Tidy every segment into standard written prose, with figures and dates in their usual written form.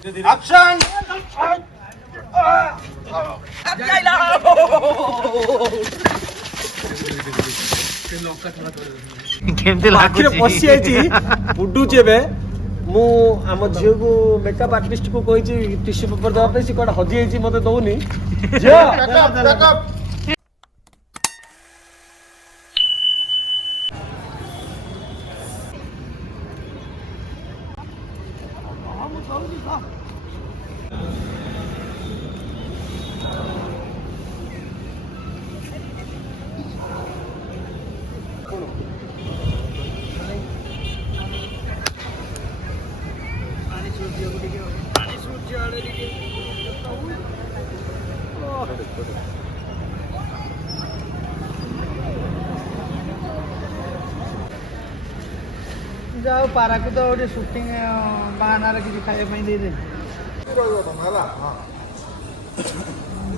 Action आखिर पशि जाइए बुडुची ए मु आम झील को मेकअप आर्टिस्ट को कही टिश्यू पेपर देवाई सी कौन हजि जाइए मत दौनी जाओ पारा को तो गोटे सुटिंग बाहाना किसी खाଇବା ପାଇଁ ଦେଇଦେ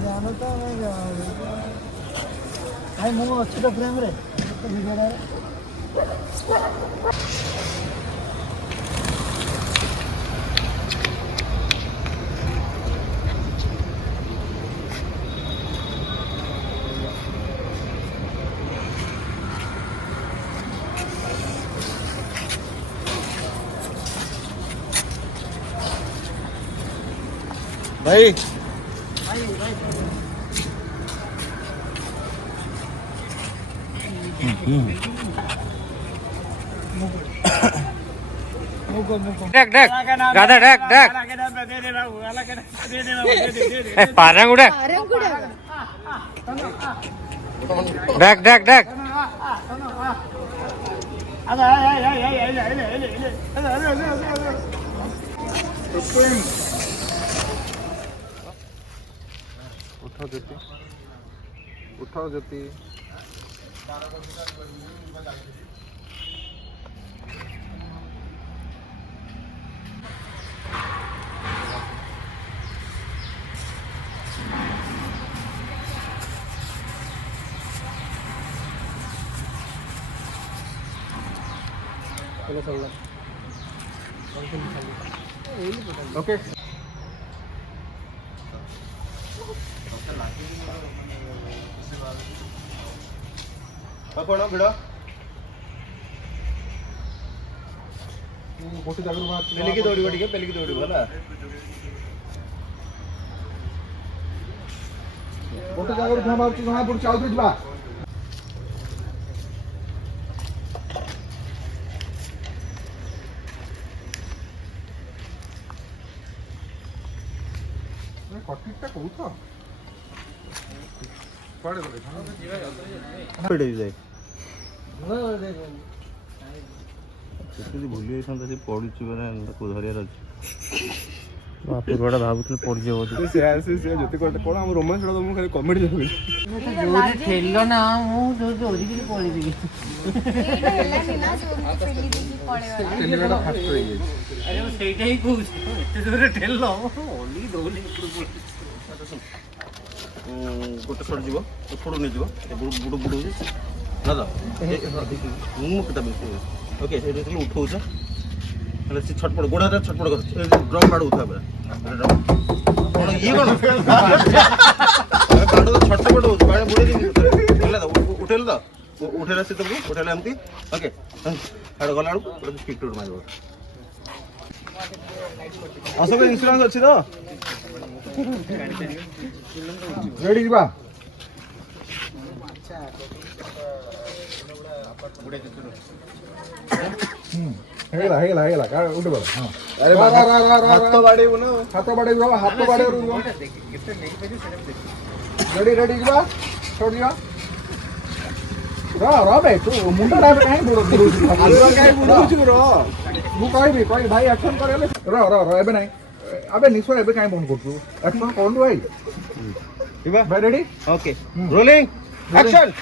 जानो तो भाई मु अच्छी तो फ्रेम रे भाई डक डक गादा डक डक पारंगुड़ा डक डक डक उठाओ ज्योति ओके कौन भिड़ गोटे जगह पेलिकी दौड़ टे पेलिकी दौड़ है गोटे जगह जना पड़ी आउे जा कटिटा कौथ भूली जाता सी पड़ी धरियार अच्छे पूर्वाटा भावुल पड़े कौन आम रोमांस खाली कमेडी ठेल ना मुझे पड़ी गोटे सर जीव एपड़ नहीं जीव बुड़ बुड़ ना तो ओके उठाऊ छटपट गोड़ा छटपट कर ड्रम बाड़ उठा कौन ये कौन छटपट हो बुड़े उठेल तो उठेला से उठेला एमती ओके गला स्पीड मार अशोक इन्शुरांस अच्छी तो रेडी जा हेला हेला हेला का उठ बोल हां अरे हाथ बाडे बनो हाथ बाडे रो हाथ बाडे रो रेडी रेडी जा छोड़ दिया रो बे तू मुंडा डाल काहे बुड़ो आलो काहे बुड़ो छु रो मु कहबी कोई भाई एक्शन करेले रो रो रो एबे नहीं अबे निसो एबे काहे फोन करतु एक्शन कोन भाई इबा भाई रेडी ओके रोलिंग एक्शन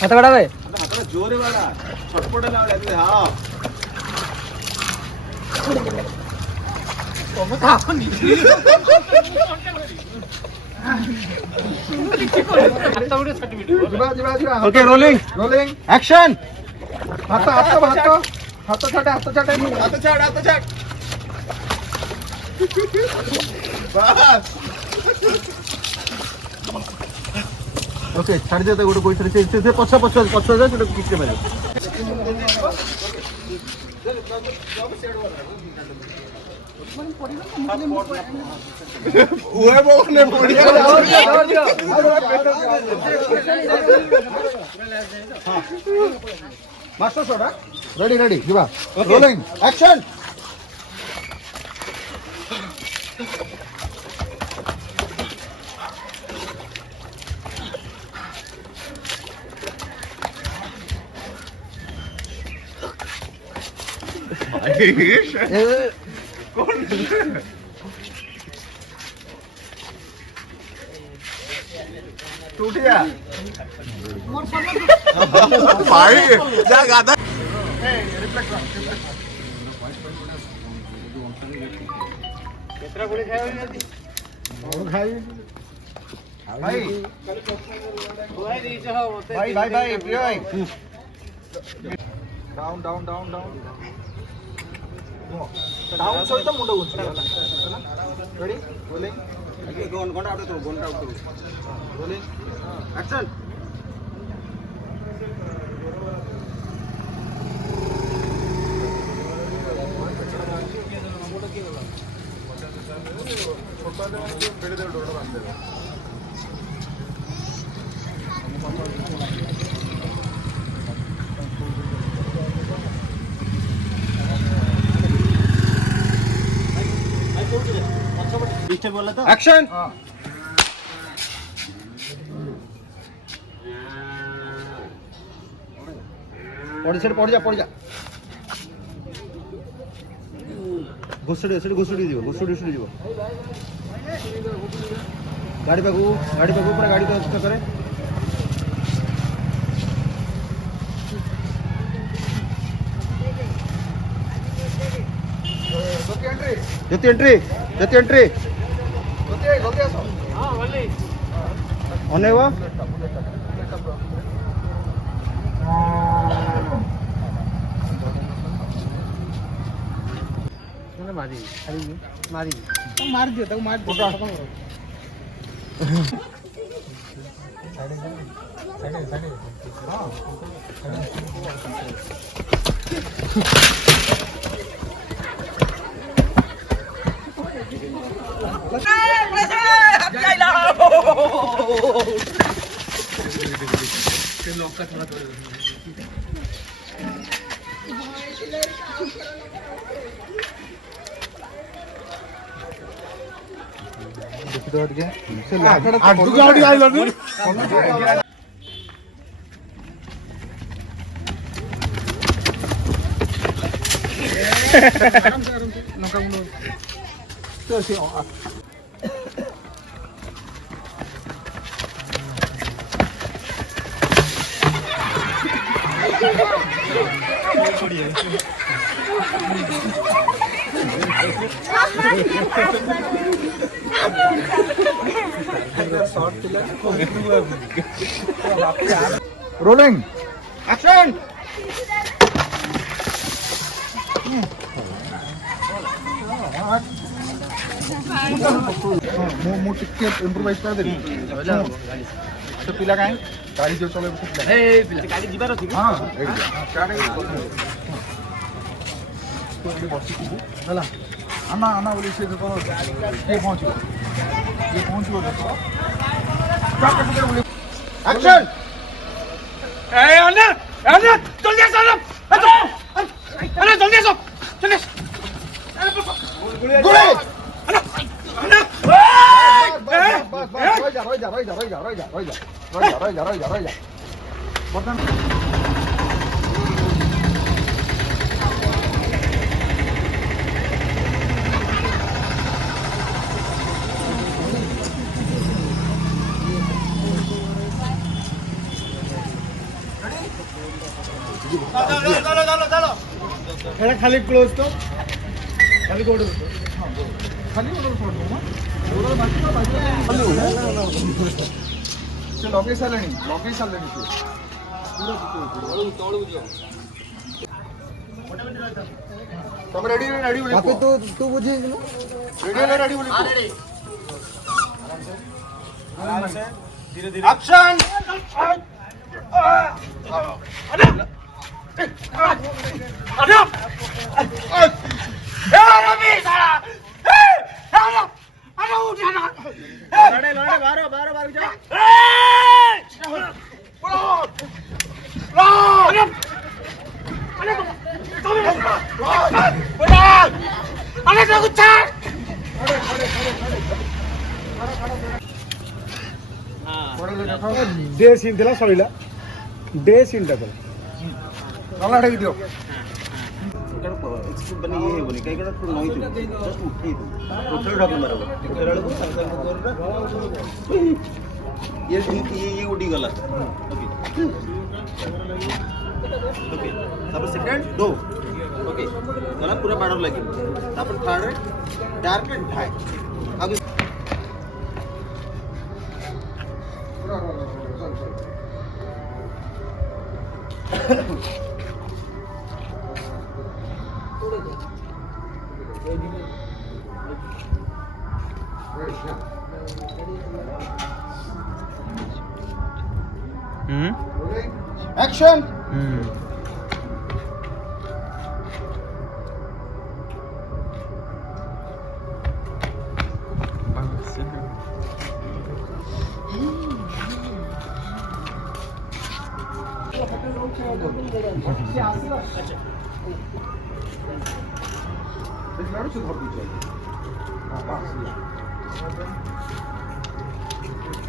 हाथ बड़ा बे हाथ जोरे वाला छटपट लावले हां तुम काको नी ओके रोलिंग रोलिंग एक्शन हाथ हाथ हाथ हाथ छाट हाथ छाट हाथ छाट ओके छाड़ दे गोटे कोई से पछ पछ पछ जा से किछ मारे ओए बोने बढ़िया मास्टर सोडा रेडी रेडी जीवा रोलिंग एक्शन टूट गया भाई जा गाता केतरा गोली खायो भाई भाई भाई भाई भाई प्रिय भाई down down down down down सहित मुंड उच्च रेडी रोलिंग घंटा आउट करो रोलिंग एक्शन एक्शन पड़ जा घुसड़ी घुसड़ी जीव गाड़ी पाखु पूरा गाड़ी को नष्ट करे जति एंट्री अनेव मार दियो तक मार दियो गाड़ी आई लगी रोलिंग एक्शन मु टिके इंप्रूवाइज कर देबी तो पिला काहे गाड़ी जो चले ए पिला गाड़ी जिबार अछि हां स्टार्ट तो ये बसी हला अन्ना अन्ना बोली से देखो ये पहुंचो देखो एक्शन ए अन्ना जल्दी आ अन्ना जल्दी आ चले गोली रोई जा बर्तन चलो खाली क्लोज तो खाली कोड खाली ओडर छोड़ दो ना ओडर बाकी से लगे सालेनी से पूरा तळू जियो तुम रेडी बोली बाकी तू बुझी ना रेडी बोली आराम से धीरे धीरे एक्शन लड़े बारो बारो जाओ डे सीन थिला सरीला डे सीन टा कल नला ढाई दियो बनी ये है बोली कई कड़ा तो नहीं थी जस्ट उठी थी उठल ढक मारो उठल को संसार को कर ये उड़ी गला ओके ओके तब सेकंड दो ओके गला पूरा बाडर लगे तब थर्ड रे डार्क रे ढाई आगे एक्शन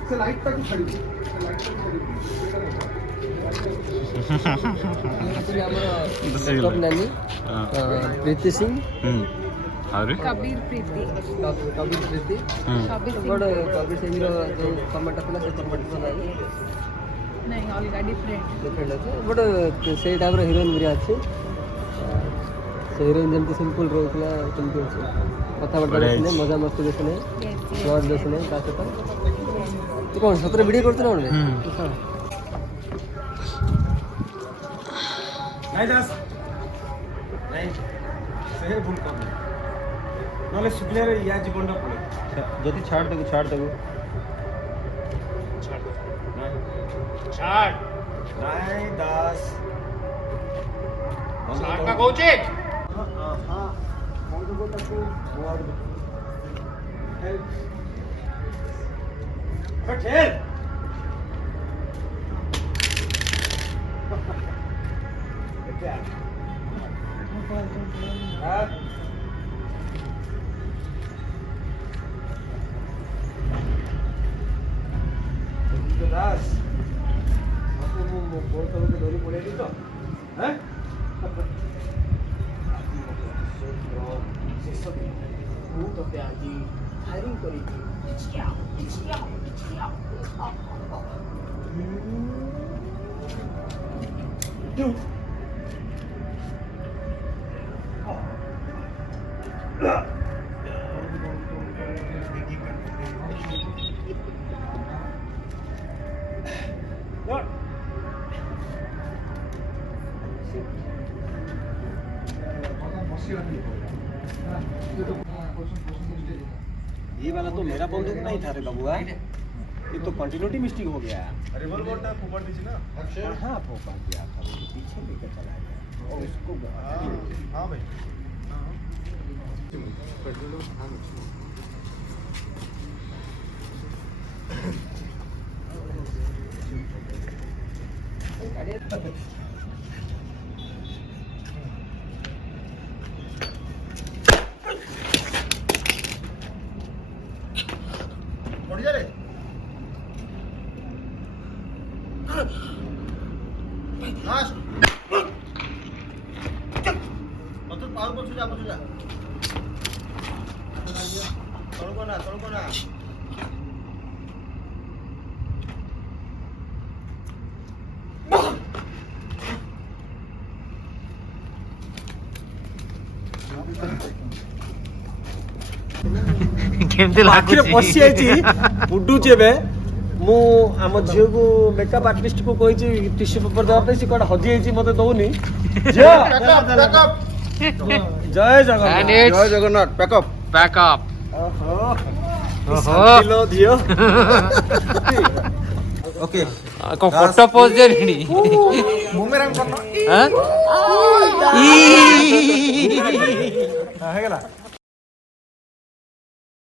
से लाइट तक खड़ी नानी प्रीति सिंह कबीर प्रीति कबीर प्रीति बड़ कबीर सिंह रो जो कमेंट था से कमेंट बनाई नहीं अलग डिफरेंट डिफरेंट আছে बट से टाइप रो हीरोइन भी अच्छे से हीरोइन जेमती सिंपल रहउतला केमती अछि कथा बडा देखने मजा मस्ती देखने फ्लॉट देखने का से तू कौन सतरे वीडियो करते ना नहीं दास नहीं से भूल कर नले सुखले रे या जीवनटा पड़े जति छाड़ देबो छाड़ नहीं दास छाड़ का कोचे हां कौन तो बोलता तू बोल हेल्प खेल क्या दास आपको बहुत तरह के धरी पड़ेगी तो हैं ମୁଁ ତତେ ଆଜି ହାରିଂ କରିବି ये वाला तो मेरा बंदूक नहीं था रे बाबूआ ये तो कंटिन्यूटी मिस्टेक हो गया रिवॉल्वर टा फोड़ दीजिए ना हाँ फोड़ दिया था पीछे लेकर चला गया और उसको हाँ भाई बढ़ जा रे लास्ट मतलब पावर पछू जा तड़को ना କେମିତି ଲାଗୁଛି ପଶି ଯାଇଛି ବୁଡୁଛି ଏବେ ମୁଁ ଆମ ଝିଅକୁ ମେକଅପ୍ ଆର୍ଟିଷ୍ଟ କୁ କହିଛି ଟିସୁ ପେପର ଦେବା ପାଇଁ ସେ କୁଆଡେ ହଜି ଯାଇଛି ମତେ ଦଉନି ଝିଅ ଜୟ ଜଗନ୍ନାଥ। And it's ଜୟ ଜଗନ୍ନାଥ ପ୍ୟାକଅପ୍ back up. ଓହୋ ଓହୋ। ଶାନ୍ତିଲୋ ଝିଅ। ଓକେ କଣ ଫଟୋ ପୋଜ୍ ଦେଲେଣି? ବୁମେରାଙ୍ଗ କରନ ହାଁ? ହେଇଗଲା।